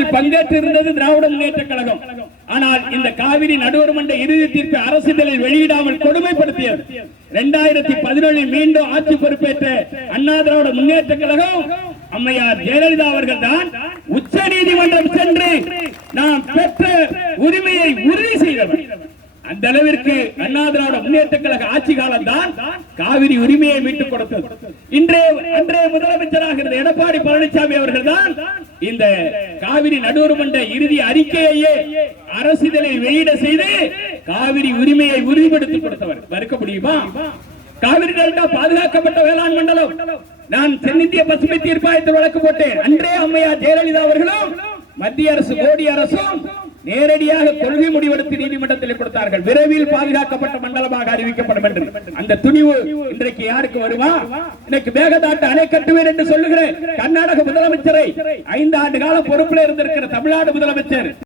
போராட்டத்தில் பங்கேற்று இருந்தது திராவிட முன்னேற்ற கழகம். ஆனால் இந்த காவிரி நடுவர் மன்ற இறுதி தீர்ப்பை அரசிதழில் வெளியிடாமல் கொடுமைப்படுத்தியது 2017 மீண்டும் ஆட்சி பொறுப்பேற்ற அண்ணா திராவிட முன்னேற்ற கழகம் அம்மையார் ஜெயலலிதா அவர்கள் தான் உச்ச நீதிமன்றம் சென்று நாம் பெற்ற உரிமையை உறுதி செய்தவர். அந்த அளவிற்கு அண்ணா திராவிட முன்னேற்ற கழக ஆட்சி காலம் தான் காவிரி உரிமையை மீட்டுக் கொடுத்தது. அன்றைய முதலமைச்சராக இருந்த எடப்பாடி பழனிசாமி அவர்கள் தான் இந்த காவிரி நடுவர் மன்ற இறுதி அறிக்கையையே அரசிதழில் வெளியிட செய்து காவிரி உரிமையை உறுதிப்படுத்தி கொடுத்தவர். மறுக்க முடியுமா? காவிரி டெல்டா பாதுகாக்கப்பட்ட வேளாண் மண்டலம். நான் தென்னிந்திய பசுமை தீர்ப்பாயத்தில் வழக்கு போட்டேன். அன்றே அம்மையார் ஜெயலலிதா அவர்களும் மத்திய அரசு மோடி அரசும் நேரடியாக கொள்கை முடிவெடுத்து நீதிமன்றத்தில் கொடுத்தார்கள். விரைவில் பாதுகாக்கப்பட்ட மண்டலமாக அறிவிக்கப்படும் என்று. அந்த துணிவு இன்றைக்கு யாருக்கு வருமா? இன்னைக்கு மேகதாட்டு அணை கட்டுவேன் என்று சொல்லுகிற கர்நாடக முதலமைச்சரை 5 ஆண்டு காலம் பொறுப்பில் இருந்திருக்கிற தமிழ்நாடு முதலமைச்சர்